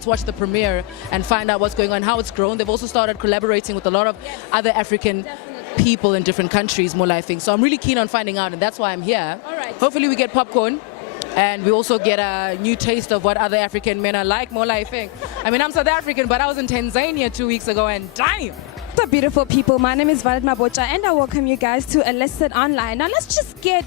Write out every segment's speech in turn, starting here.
start to watch the premiere and find out what's going on, how it's grown. They've also started collaborating with a lot of other African people in different countries, more I think. So I'm really keen on finding out, and that's why I'm here. All right. Hopefully we get popcorn. And we also get a new taste of what other African men are like, more I think. I mean, I'm South African, but I was in Tanzania 2 weeks ago, and damn! So beautiful people, my name is Valet Mabocha, and I welcome you guys to Illicit Online. Now let's just get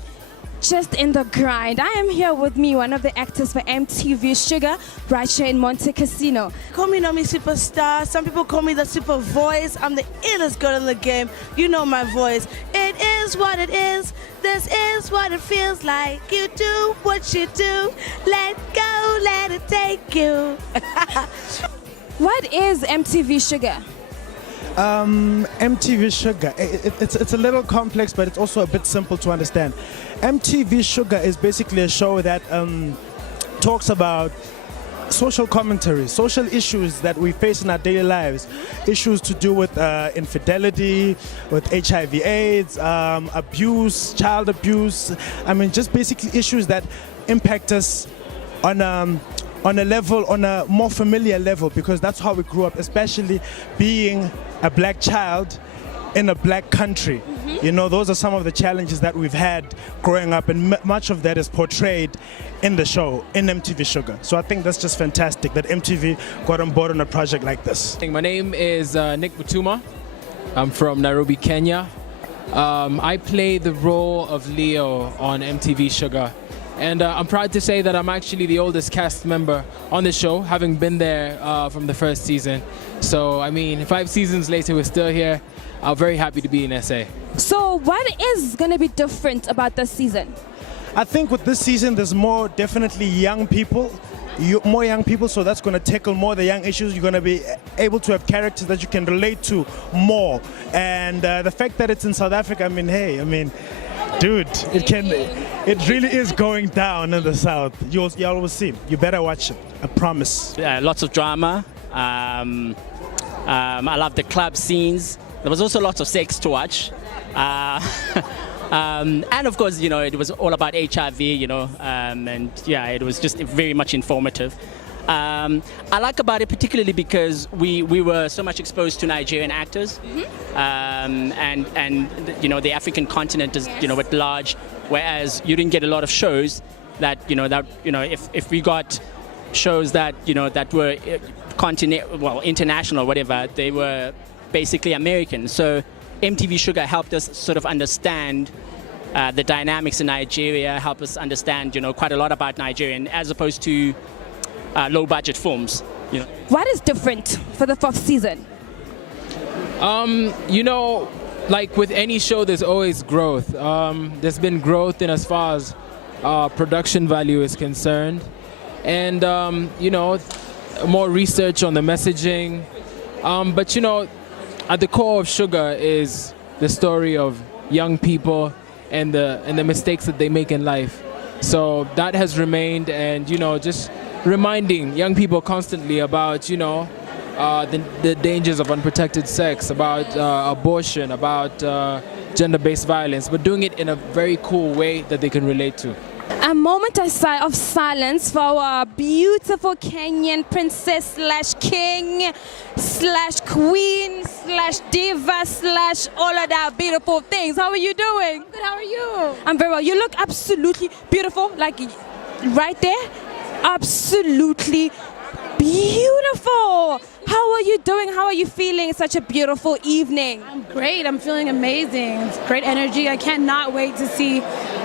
in the grind. I am here with me, one of the actors for MTVShuga, right here in Monte Casino. Call me Nomi Superstar. Some people call me the super voice. I'm the illest girl in the game. You know my voice. It is what it is. This is what it feels like. You do what you do. Let go, let it take you. What is MTVShuga? MTVShuga, it's a little complex, but it's also a bit simple to understand. MTVShuga is basically a show that talks about social commentary, social issues that we face in our daily lives, issues to do with infidelity, with HIV/AIDS, abuse, child abuse. I mean, just basically issues that impact us on a more familiar level, because that's how we grew up, especially being a black child in a black country. You know, those are some of the challenges that we've had growing up, and much of that is portrayed in the show, in MTVShuga. So I think that's just fantastic that MTV got on board on a project like this. My name is Nick Butuma. I'm from Nairobi, Kenya. I play the role of Leo on MTVShuga. And I'm proud to say that I'm actually the oldest cast member on the show, having been there from the first season. So, I mean, 5 seasons later, we're still here. I'm very happy to be in SA. So what is going to be different about this season? I think with this season, there's more definitely young people, more young people, so that's going to tackle more the young issues. You're going to be able to have characters that you can relate to more. And the fact that it's in South Africa, I mean, hey, I mean, dude, it really is going down in the South. You'll will see. You better watch it. I promise. Lots of drama. I love the club scenes. There was also lots of sex to watch. And of course, you know, it was all about HIV, you know, and yeah, it was just very much informative. I like about it particularly because we were so much exposed to Nigerian actors, and you know, the African continent is, you know, at large, whereas you didn't get a lot of shows that if we got shows that, you know, that were international, whatever, they were basically American. So MTVShuga helped us sort of understand the dynamics in Nigeria, helped us understand, you know, quite a lot about Nigeria, as opposed to low-budget films. You know. What is different for the 4th season? You know, like with any show, there's always growth. There's been growth in as far as production value is concerned, and you know, more research on the messaging. But you know, at the core of Sugar is the story of young people and the mistakes that they make in life. So that has remained, and you know, just reminding young people constantly about, you know, the dangers of unprotected sex, about abortion, about gender-based violence, but doing it in a very cool way that they can relate to. A moment of silence for our beautiful Kenyan princess slash king slash queen slash diva slash all of that beautiful things. How are you doing? Good, how are you? I'm very well. You look absolutely beautiful, like right there. Absolutely beautiful. How are you doing? How are you feeling? It's such a beautiful evening. I'm great. I'm feeling amazing. It's great energy. I cannot wait to see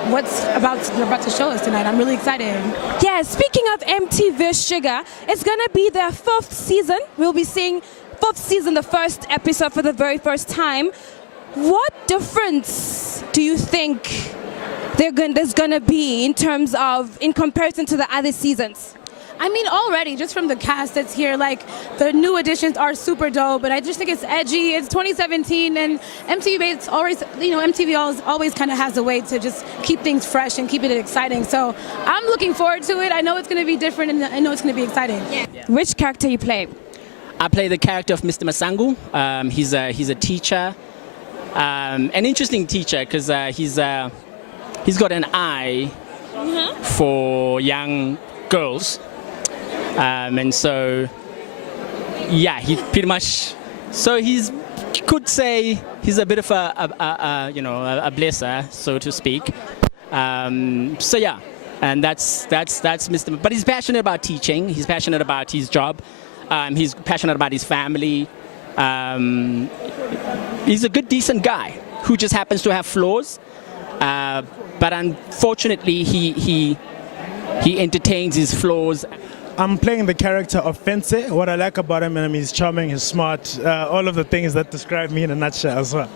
what's about to show us tonight. I'm really excited. Yeah, speaking of MTVShuga, it's going to be their 4th season. We'll be seeing 4th season, the first episode for the very first time. What difference do you think there's going to be in terms of, in comparison to the other seasons? I mean, already, just from the cast that's here, like, the new additions are super dope, but I just think it's edgy. It's 2017, and MTV, it's always, you know, MTV always kind of has a way to just keep things fresh and keep it exciting. So I'm looking forward to it. I know it's going to be different, and I know it's going to be exciting. Yeah. Which character you play? I play the character of Mr. Masangu. He's a teacher, an interesting teacher, because he's got an eye for young girls. And so, yeah, he pretty much. So you could say he's a bit of a blesser, so to speak. So yeah, and that's Mr. But he's passionate about teaching. He's passionate about his job. He's passionate about his family. He's a good, decent guy who just happens to have flaws. But unfortunately, he entertains his flaws. I'm playing the character of Fence. What I like about him, he's charming, he's smart, all of the things that describe me in a nutshell as well.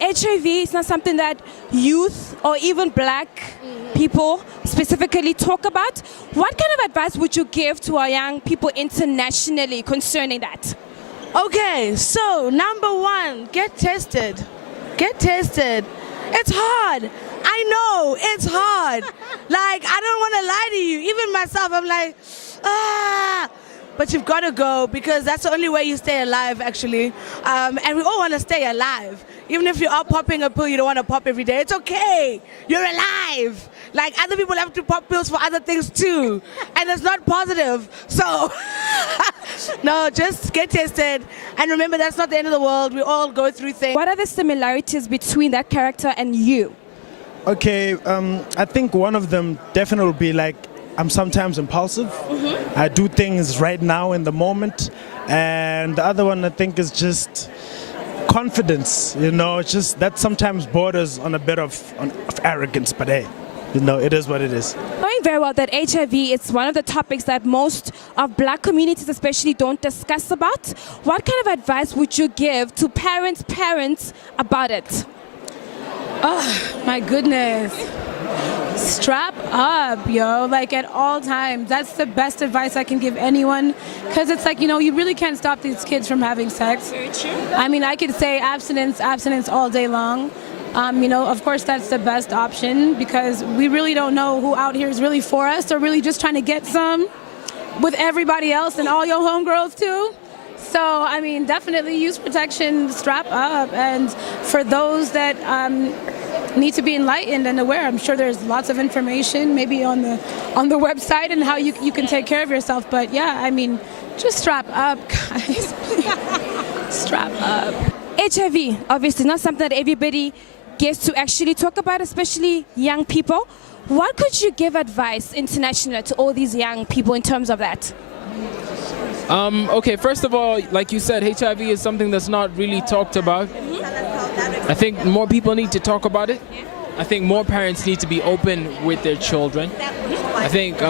HIV is not something that youth or even black people specifically talk about. What kind of advice would you give to our young people internationally concerning that? Okay, so number one, get tested. Get tested. It's hard. I know, it's hard. Like, I don't want to lie to you. Even myself, I'm like, but you've got to go because that's the only way you stay alive, actually. And we all want to stay alive. Even if you are popping a pill you don't want to pop every day, it's okay. You're alive. Like, other people have to pop pills for other things too. And it's not positive. So, no, just get tested. And remember, that's not the end of the world. We all go through things. What are the similarities between that character and you? Okay, I think one of them definitely would be like, I'm sometimes impulsive. I do things right now in the moment. And the other one I think is just confidence, just that sometimes borders on a bit of arrogance, but hey, it is what it is. Knowing very well that HIV is one of the topics that most of black communities especially don't discuss about, what kind of advice would you give to parents about it? Oh, my goodness. Strap up, yo, like at all times. That's the best advice I can give anyone, because it's like, you really can't stop these kids from having sex. Very true. I mean, I could say abstinence all day long. Of course, that's the best option because we really don't know who out here is really for us or really just trying to get some with everybody else and all your homegirls too. So, I mean, definitely use protection, strap up. And for those that need to be enlightened and aware, I'm sure there's lots of information maybe on the website and how you can take care of yourself. But yeah, I mean, just strap up, guys. Strap up. HIV, obviously not something that everybody gets to actually talk about, especially young people. What could you give advice internationally to all these young people in terms of that? Okay, first of all, like you said, HIV is something that's not really talked about. I think more people need to talk about it. I think more parents need to be open with their children. I think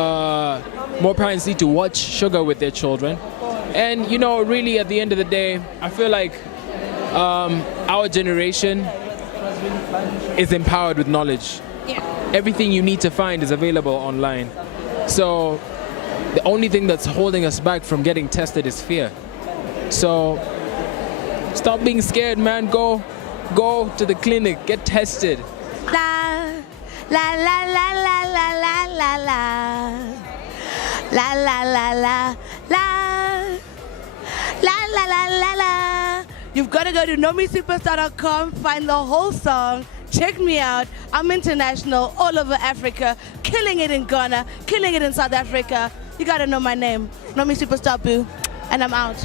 more parents need to watch Sugar with their children. And, really at the end of the day, I feel like our generation is empowered with knowledge. Everything you need to find is available online. So the only thing that's holding us back from getting tested is fear. So stop being scared, man. Go to the clinic, get tested. La la la la la la la la la la la la la la la la la. You've got to go to nomisuperstar.com, find the whole song. Check me out. I'm international, all over Africa, killing it in Ghana, killing it in South Africa. You gotta know my name, Nomi Superstar Boo, and I'm out.